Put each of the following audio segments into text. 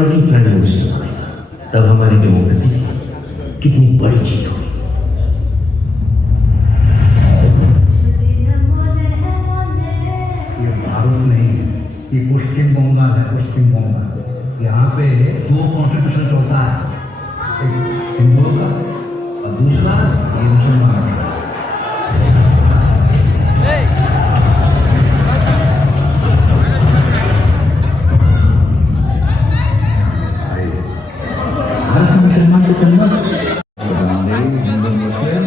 Priority prime minister बनेगा, तब हमारी डेमोक्रेसी कितनी बड़ी चीज होगी। ये भारत नहीं, ये पश्चिम बंगाल है। पश्चिम बंगाल, यहाँ पे 2 कॉन्स्टिट्यूशन चलता है, एक हिंदुओं का और दूसरा ये मुसलमान का। भारत में मुसलमान को जन्म हिंदू मुस्लिम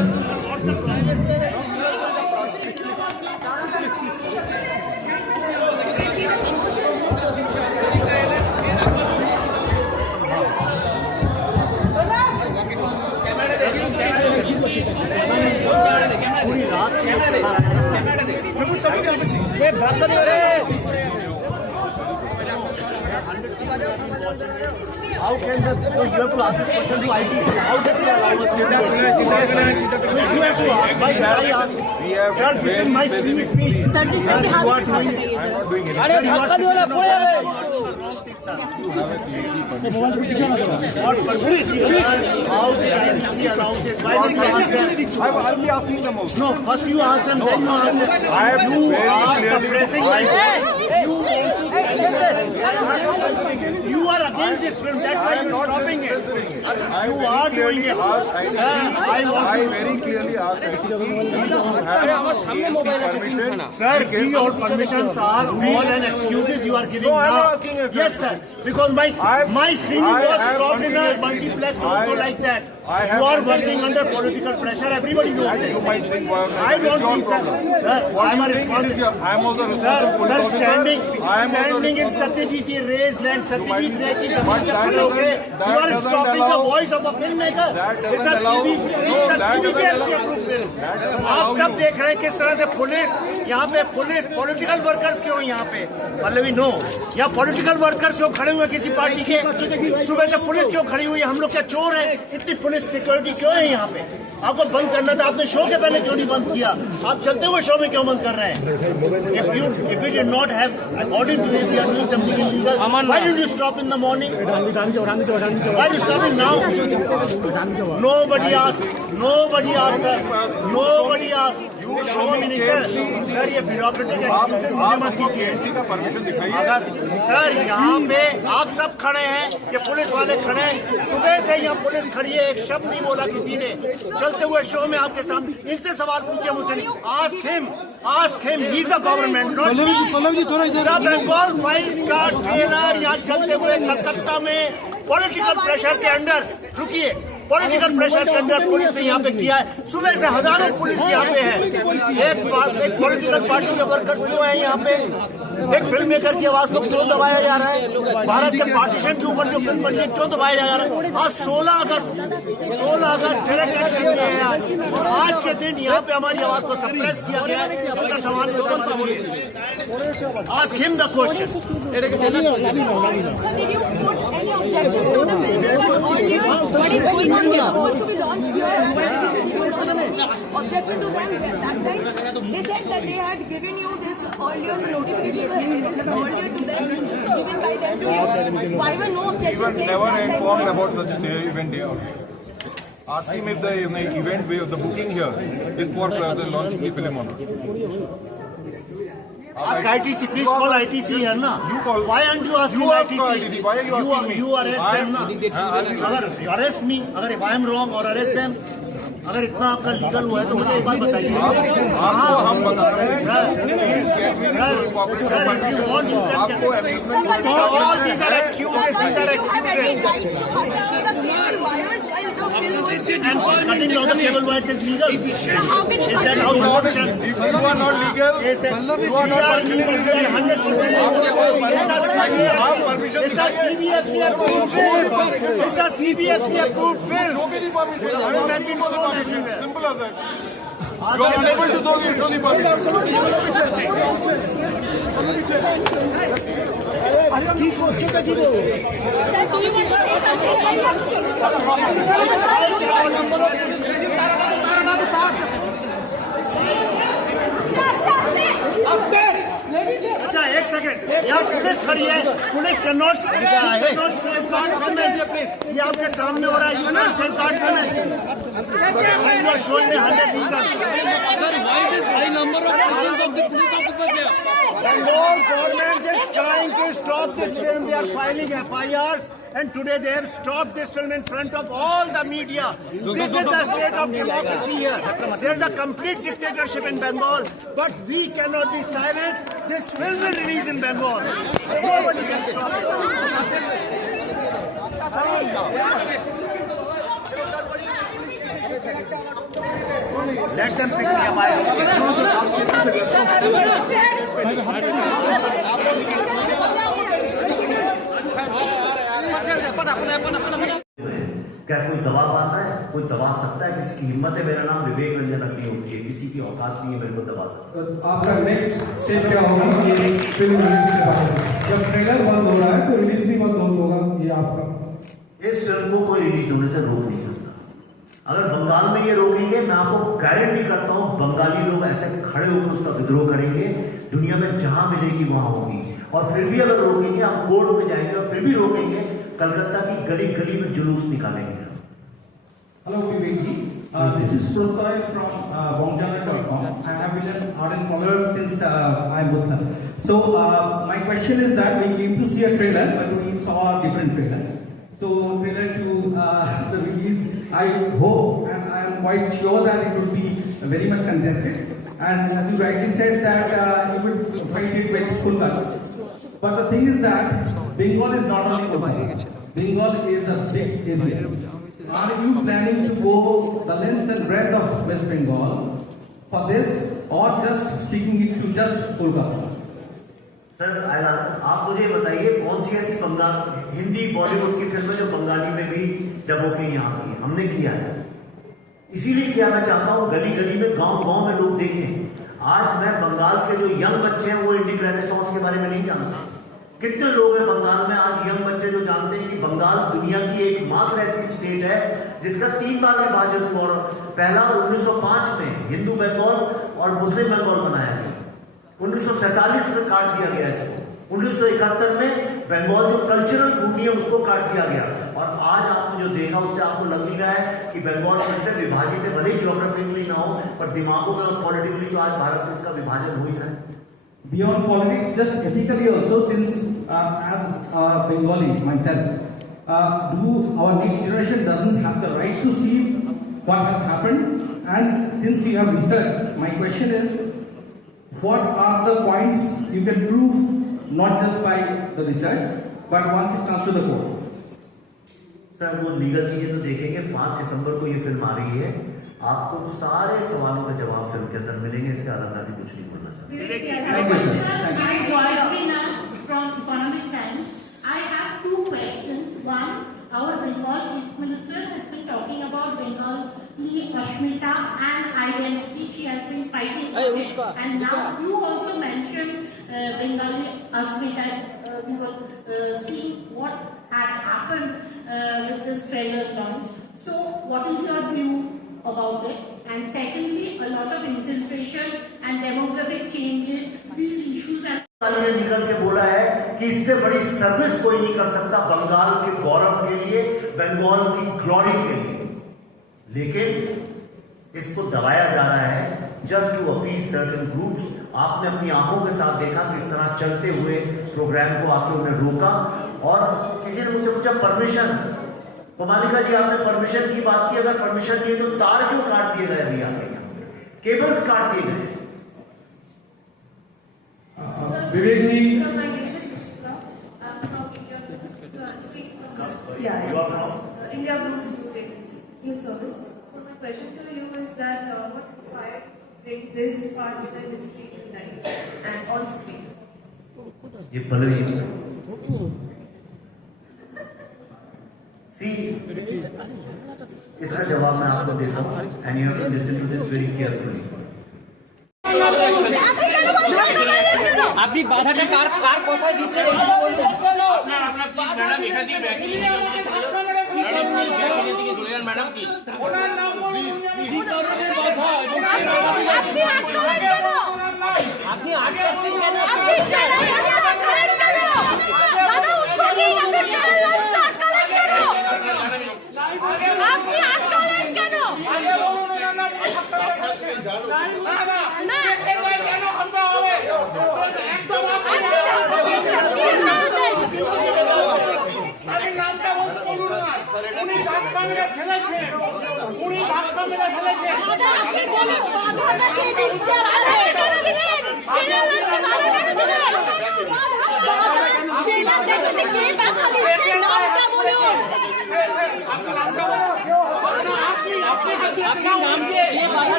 How can the you have to ask this question to ITC? How can they allow us to do it? You have to ask. Why should I ask? Sir, this is my free speech. Sir ji You are doing. अरे धक्का दो ना पूरे How did ITC allow this? Why did you ask them? I'll be asking them also. No, first you ask them, then you ask them. You are suppressing You are against this film. That's why you are stopping it. You are doing it. I very clearly asked Sir, your permissions are all and excuses you are giving No, I'm now. not asking it. Yes, sir. Because my screening was stopped in a multiplex also like that. You are working under political pressure. Everybody knows this. You might think I don't think, sir. Sir, I am a responsible. I am also Sir, responsible. standing in Satyajit Ray's land, Satyajit Ray की जमीन पे खड़े होके, you are stopping the voice of a filmmaker. आप सब देख रहे हैं किस तरह से पुलिस पॉलिटिकल वर्कर्स क्यों यहाँ पे पल्लवी नो या पॉलिटिकल वर्कर्स क्यों खड़े हुए किसी पार्टी के सुबह से पुलिस क्यों खड़ी हुई है हम लोग क्या चोर हैं इतनी पुलिस सिक्योरिटी क्यों है यहाँ पे आपको बंद करना था आपने शो के पहले क्यों नहीं बंद किया आप चलते हुए शो में क्यों बंद कर रहे हैं if you did not have according to this you are doing something illegal why didn't you stop in the morning why are you stopping now nobody asked sir nobody asked you show minister sir ये bureaucratic excuses मुझे मत कीजिए permission दिखाइए sir यहाँ पे आप सब खड़े हैं ये पुलिस वाले खड़े हैं सुबह से यहाँ पुलिस खड़ी है एक शब्द नहीं बोला किसी ने चलते हुए शो में आपके सामने इनसे सवाल पूछिए मुझसे नहीं ask him he's the government not the Bengal 5-star trailer यहाँ चलते हुए कलकत्ता में पॉलिटिकल प्रेशर के अंडर रुकिए पॉलिटिकल प्रेशर के अंदर पुलिस ने यहाँ पे किया है सुबह से हजारों पुलिस यहाँ पे है एक पॉलिटिकल पार्टी के वर्कर्स क्यों है यहाँ पे एक फिल्म मेकर की आवाज को क्यों दबाया जा रहा है भारत के पार्टीशन के ऊपर जो फिल्म बनी है क्यों दबाया जा रहा है आज 16 अगस्त डायरेक्ट एक्शन किया है आज के दिन यहाँ पे हमारी आवाज को सप्रेस किया गया है इसका सवाल ask him the What is going on here? Supposed to be launched here. Objection to them that time. They said that they had given you this earlier notification earlier to them, given by them to you. Why were no objection even raised never that time? informed about such event here. Ask him if the event the booking here is for the launching the film or not. Ask ITC, please call ITC here na. You call. Why aren't you asking You ask ITC? ITC. Why are you asking me? You arrest them na. अगर arrest me, अगर if I am wrong or arrest them, अगर इतना आपका legal हुआ है तो मुझे एक बात बताइए आपको हम बता रहे हैं all these are excuses and cutting down the cable wires is legal is that how corruption if you are not legal is that you are not legal we are 100% it's a CBFC approved film it's a CBFC approved film it has been shown everywhere simple as that you are unable to show the permission ठीक हो चुका जी वो अच्छा एक second यहाँ police खड़ी है police के cannot safeguard women. ये आपके सामने हो रहा है. You cannot safeguard women. You are showing me 100 reasons. Sir, why this high number of presence of the police officers here? Bangalore government is trying to stop this film. They are filing FIRs. And today they have stopped this film in front of all the media. This is the state of democracy here. There is a complete dictatorship in Bengal, but we cannot be silenced. This film will release in Bengal. Nobody can stop it. Let them pick me up. क्या कोई दबा पाता है? कोई दबा सकता है? किसी की हिम्मत है? मेरा नाम विवेक रंजन अग्नि होती है. किसी की औकात नहीं है मेरे को दबा सकता. आपका नेक्स्ट स्टेप क्या होगा? ये फिल्म रिलीज के बाद जब ट्रेलर बंद हो रहा है तो रिलीज भी बंद होगा. ये आपका इस फिल्म को कोई रिलीज होने से रोक नहीं सकता. अगर बंगाल में ये रोकेंगे, मैं आपको गारंटी करता हूं बंगाली लोग ऐसे खड़े होकर उसका विद्रोह करेंगे. दुनिया में जहां मिलेगी वहां होगी. और फिर भी अगर रोकेंगे, हम कोर्ट में जाएंगे और फिर भी रोकेंगे, कलकत्ता की गली गली में जुलूस निकालेंगे. Hello Vivek ji, this is Protoy from Bongjanar.com. I have been an ardent follower since I moved here. So my question is that we came to see a trailer, but we saw a different trailer. So trailer to the release, I hope and I am quite sure that it would be very much contested. And as you rightly said that you would fight it with full guns. But the thing is that Bengal is not only Kolkata. Bengal is a big area. Are you planning to go the length and breadth of West Bengal for this, or just sticking it to just Kolkata? Sir आप मुझे बताइए कौन सी ऐसी बंगाल हिंदी बॉलीवुड की film जो बंगाली में भी डबो के यहाँ की हमने किया है. इसीलिए क्या मैं चाहता हूँ गली गली में गांव गांव में लोग देखें. आज मैं बंगाल के जो यंग बच्चे हैं वो इंडिक रेनेसांस के बारे में नहीं जानता. कितने लोग हैं बंगाल में आज यंग बच्चे जो जानते हैं कि बंगाल दुनिया की एकमात्र ऐसी स्टेट है जिसका 3 बार विभाजन हुआ. पहला 1905 में हिंदू बंगाल और मुस्लिम बंगाल बनाया गया. 1947 में काट दिया गया इसको. 1971 में बंगाल जो कल्चरल भूमि है उसको काट दिया गया. और आज आपने जो देखा उससे आपको लग नहीं रहा है कि बंगाल फिर से विभाजित है. भले ही ज्योग्राफिकली ना हो पर दिमागों में और पॉलिटिकली तो आज भारत में इसका विभाजन हो ही रहा है. Beyond politics, just ethically also, since as Bengali myself, do our next generation doesn't have the right to see what has happened? And since you have researched, my question is, what are the points you can prove not just by the research, but once it comes to the court? Sir वो legal चीजें तो देखेंगे. 5 सितंबर को ये film आ रही है. आपको सारे सवालों का जवाब फिल्म के अंदर मिलेंगे. इससे अलग भी कुछ नहीं बोलना चाहते. Thank you, sir. I joined from Economic Times. I have 2 questions. One, our Bengal Chief Minister has been talking about Bengali Ashmita and identity. She has been fighting for it. And now you also mentioned Bengali Ashmita. We will see what had happened with this trailer launch. So, what is your view about it? And secondly, a lot of infiltration and demographic changes, these issues are... ने निकल के बोला है कि इससे बड़ी service कोई नहीं कर सकता बंगाल के गौरव के लिए, बंगाल की ग्लोरी के लिए. लेकिन इसको दबाया जा रहा है just to appease certain groups. आपने अपनी आंखों के साथ देखा किस तरह चलते हुए प्रोग्राम को आके उन्हें रोका. और किसी ने मुझसे पूछा परमिशन. कोमालिका जी आपने परमिशन की बात की. अगर परमिशन नहीं है तो तार क्यों काट दिए गए? अभी आके केबल्स काट दिए गए. Vivek ji, So my name is Shishika. I'm from India Blooms. You are from? India Blooms News Agency, news service. So my question to you is that what inspired to bring this part of the history to life and on screen? ये Pallavi. See, इसका जवाब मैं आपको देता हूँ. And you have to listen to this very carefully. আপনি বাধাটা কার কথায় দিচ্ছেন এটা বলবেন. আপনার প্লিজ ম্যাডাম এখান থেকে ব্যাক নিয়ে যান. ম্যাডাম প্লিজ ব্যাক নিয়ে থেকে চলে যান ম্যাডাম প্লিজ. ওনার নাম বলুন. আপনি আটকাচ্ছেন কেন?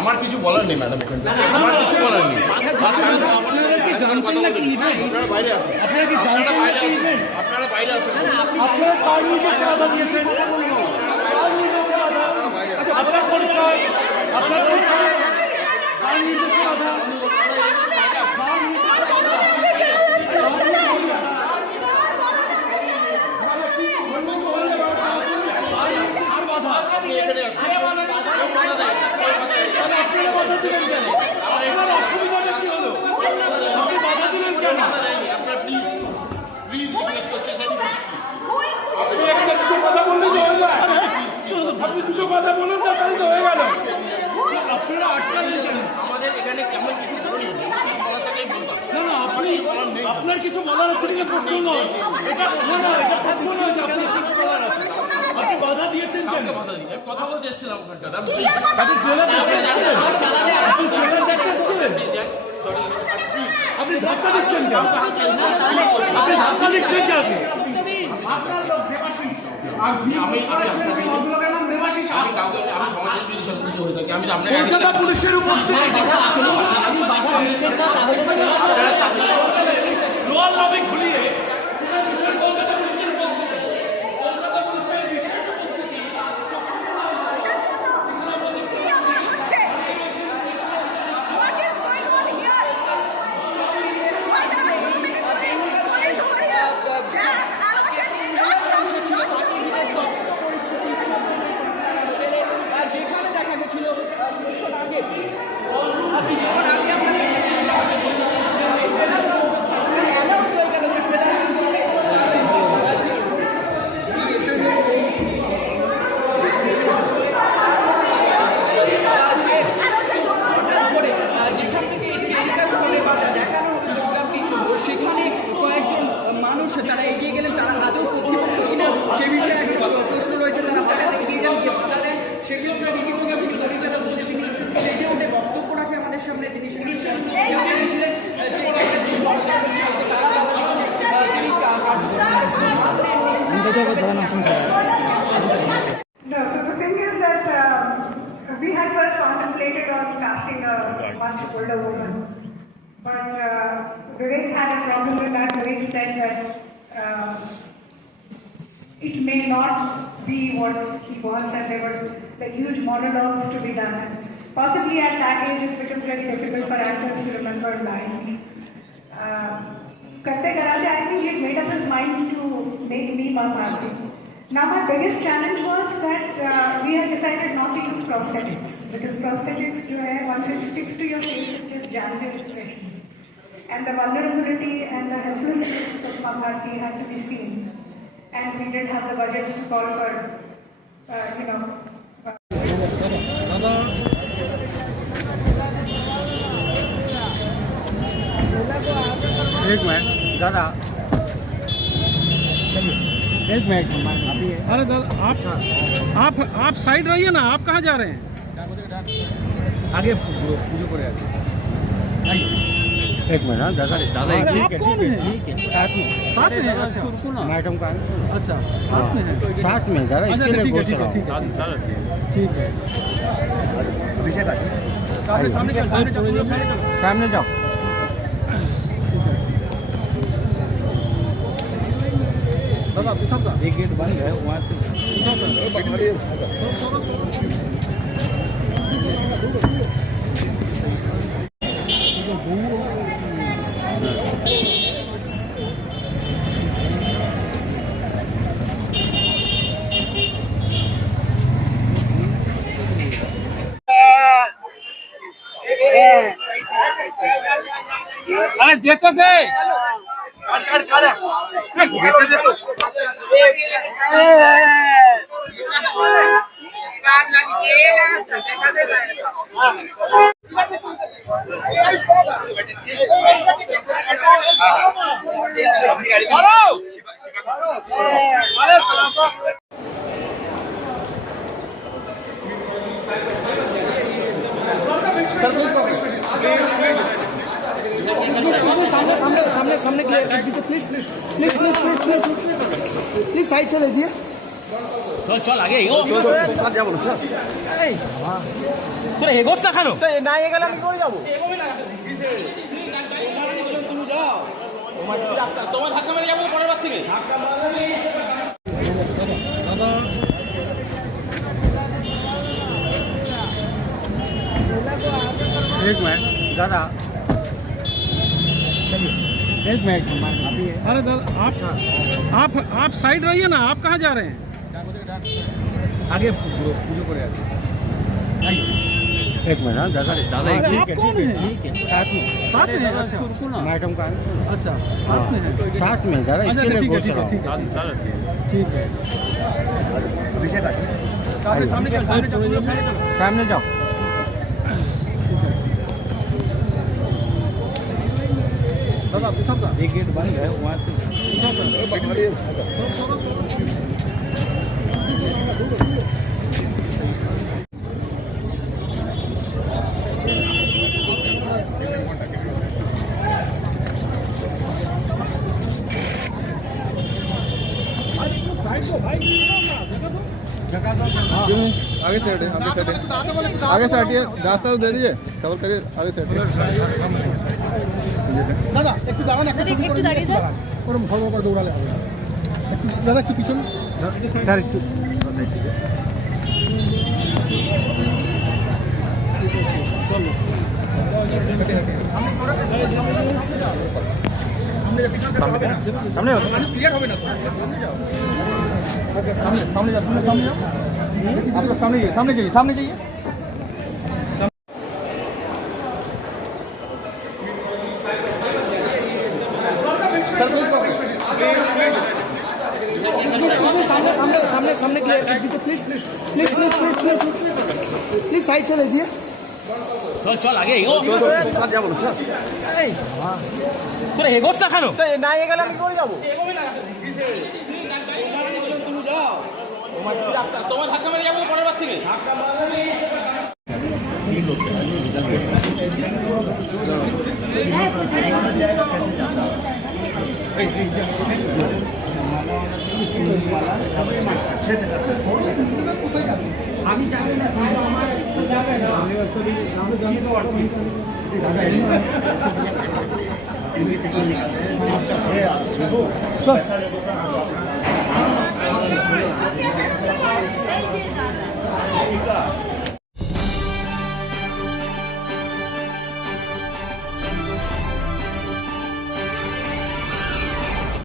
আমার কিছু বলার নেই ম্যাডাম, আমার কিছু বলার নেই। আপনারা কি জানতেন না কি ইভেন্ট? আপনারা বাইরে আসুন, আপনারা কি জানতেন না কি ইভেন্ট? আপনারা বাইরে আসুন। আপনারা কার নির্দেশে বাধা দিয়েছেন? কার নির্দেশে বাধা? আপনার পরিচয়, আপনার পরিচয়, কার নির্দেশে বাধা? আপনি দুটো কথা বলুন না, তাহলে তো হয়ে গেল। আপনারা আটকালেন কেন? আমাদের এখানে কেমন কিছু বলিনি, বলার থাকেই বলতাম। না না, আপনি আপনার কিছু বলার আছে কিনা প্রশ্ন নয়, এটা না না, এটা প্রশ্ন নয় যে আপনার কিছু বলার আছে। আপনি বাধা দিয়েছেন কেন? কথা বলতে এসেছিলাম ওখানটা। আপনি জেলে দেখাচ্ছিলেন, আপনি জেলে দেখাচ্ছিলেন, আপনি ধাক্কা দিচ্ছেন কেন? আপনি ধাক্কা দিচ্ছেন কেন? কলকাতা পুলিশের উপস্থিতি লোয়ার লবি খুলিয়ে কলকাতা পুলিশের উপস্থিতি, কলকাতা পুলিশের বিশেষ উপস্থিতি যেখানে দেখা গেছিল কিছুক্ষণ আগে যেখান থেকে দেখানো হবে প্রোগ্রামটি, সেখানে কয়েকজন মানুষ তারা এগিয়ে গেলেন, তারা আদৌ কর্তৃপক্ষ কিনা সে বিষয়ে একটা প্রশ্ন রয়েছে। তারা হঠাৎ এগিয়ে যান, গিয়ে বাধা দেন, সেক্ষেত্রে রীতিমতো তিনি পরিচালক হচ্ছেন, তিনি স্টেজে উঠে বক্তব্য রাখে আমাদের সামনে। তিনি বলেছিলেন যে No, so the thing is that we had first contemplated on casting a much older woman, but Vivek had a problem with that. Vivek said that it may not be what he wants, and there were like huge monologues to be done. Possibly at that age, it becomes very difficult for actors to remember lines. Karte Karate, I think he had made up his mind to make me Maharati. Now my biggest challenge was that we had decided not to use prosthetics, because prosthetics, once it sticks to your face, it just jams your expressions. And the vulnerability and the helplessness of Maharati had to be seen. And we didn't have the budgets to call for, एक minute दादा, एक minute. अरे दादा आप side रहिए ना, आप कहाँ जा रहे हैं? आगे पूजो করে আছে एक मिनट हाँ दादा दादा एक आप कौन है? साथ में है अच्छा मैडम का अच्छा साथ में है साथ में दादा अच्छा इसके लिए ठीक है पूछ ठीक रहा है हूँ। ठीक है अभिषेक आ जाओ। सामने चल सामने चल सामने जाओ। दादा सब का एक गेट बंद है वहाँ से अरे जेते दे जेते दे तो सामने सामने क्लियर दीजिए please please please please please please side से लीजिए चल आगे তোরা এগোস না কেন না এগেলে আমি করে যাবো তোমার ধাক্কা মেরে যাবো পরের বার থেকে एक मिनट दादा एक मिनट अरे दादा आप साइड रहिए ना आप कहाँ जा रहे हैं आगे पूजो করে আছে एक मिनट हाँ दादा दादा अरे एक आप कौन है? साथ में है अच्छा मैडम का अच्छा साथ में है साथ में दादा अच्छा इसके लिए ठीक है पूछ ठीक रहा है हूँ। ठीक है अभिषेक आ जाओ। सामने चल सामने जाओ। दादा सब का एक गेट बंद है वहाँ से आगे से हटे आगे से हटिए रास्ता तो दे दीजिए कवर करिए आगे से দাদা একটু দাঁড়ান একটু দাঁড়িয়ে যান ওরম ভালো করে দৌড়ালে হবে দাদা একটু পিছনে सर একটু सामने क्लियर হবে না सामने जाओ सामने जाओ आप लोग सामने जाइए सामने क्लियर दीजिए please please please please please please side से लीजिए চল আগে তোরা এগোস না কেন না এগেলে আমি করে যাবো তোমার ধাক্কা মেরে যাবো পরের বার থেকে अच्छा